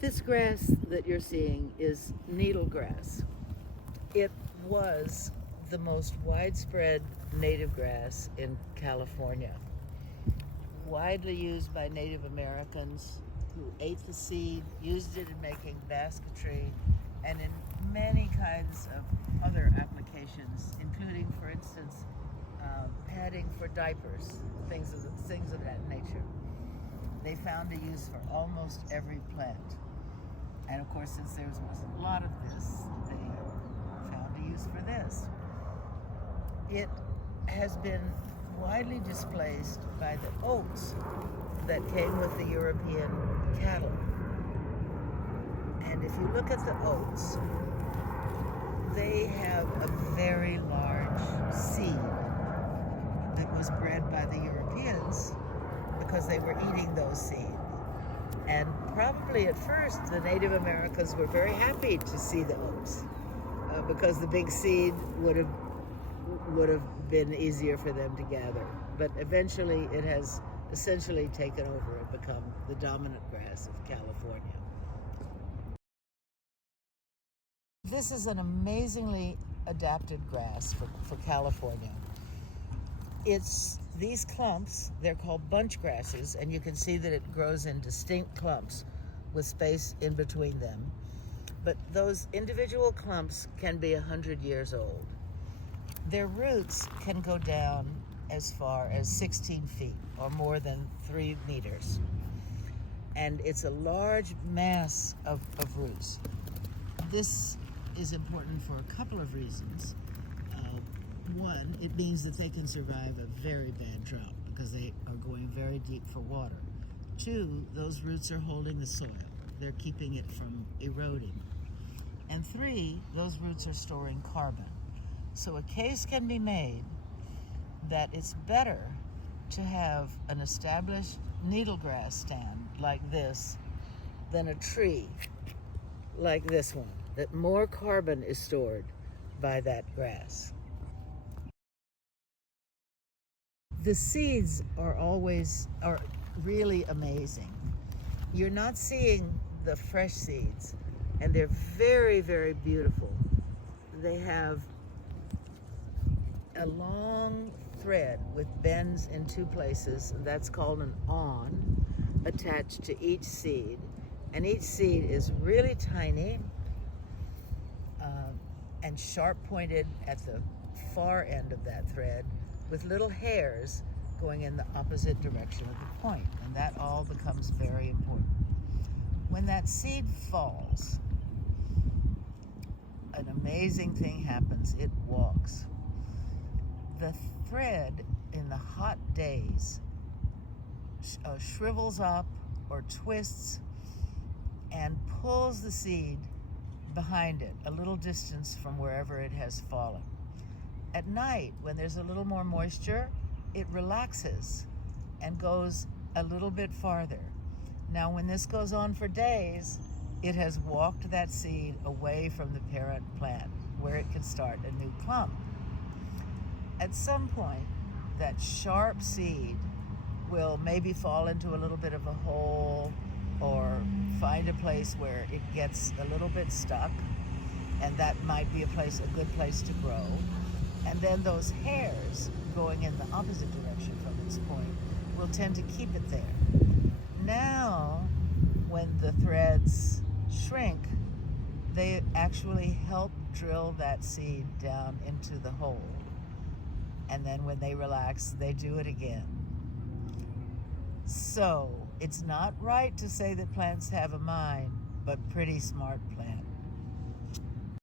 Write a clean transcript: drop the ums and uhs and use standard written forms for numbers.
This grass that you're seeing is needle grass. It was the most widespread native grass in California, widely used by Native Americans who ate the seed, used it in making basketry, and in many kinds of other applications, including, for instance, padding for diapers, things of that nature. They found a use for almost every plant. And of course, since there was a lot of this, they found a use for this. It has been widely displaced by the oats that came with the European cattle. And if you look at the oats, they have a very large seed that was bred by the Europeans because they were eating those seeds. And probably at first, the Native Americans were very happy to see the oats because the big seed would have been easier for them to gather. But eventually, it has essentially taken over and become the dominant grass of California. This is an amazingly adapted grass for California. It's these clumps, they're called bunch grasses, and you can see that it grows in distinct clumps with space in between them. But those individual clumps can be 100 years old. Their roots can go down as far as 16 feet or more than 3 meters. And it's a large mass of roots. This is important for a couple of reasons. One, it means that they can survive a very bad drought because they are going very deep for water. Two, those roots are holding the soil. They're keeping it from eroding. And three, those roots are storing carbon. So a case can be made that it's better to have an established needlegrass stand like this than a tree like this one, that more carbon is stored by that grass. The seeds are really amazing. You're not seeing the fresh seeds, and they're very, very beautiful. They have a long thread with bends in 2 places, and that's called an awn, attached to each seed. And each seed is really tiny and sharp-pointed at the far end of that thread, with little hairs going in the opposite direction of the point. And that all becomes very important. When that seed falls, an amazing thing happens. It walks. The thread in the hot days shrivels up or twists and pulls the seed behind it a little distance from wherever it has fallen. At night, when there's a little more moisture, it relaxes and goes a little bit farther. Now, when this goes on for days, it has walked that seed away from the parent plant where it can start a new clump. At some point, that sharp seed will maybe fall into a little bit of a hole or find a place where it gets a little bit stuck, and that might be a good place to grow. And then those hairs going in the opposite direction from its point will tend to keep it there. Now, when the threads shrink, they actually help drill that seed down into the hole. And then when they relax, they do it again. So, it's not right to say that plants have a mind, but pretty smart plants.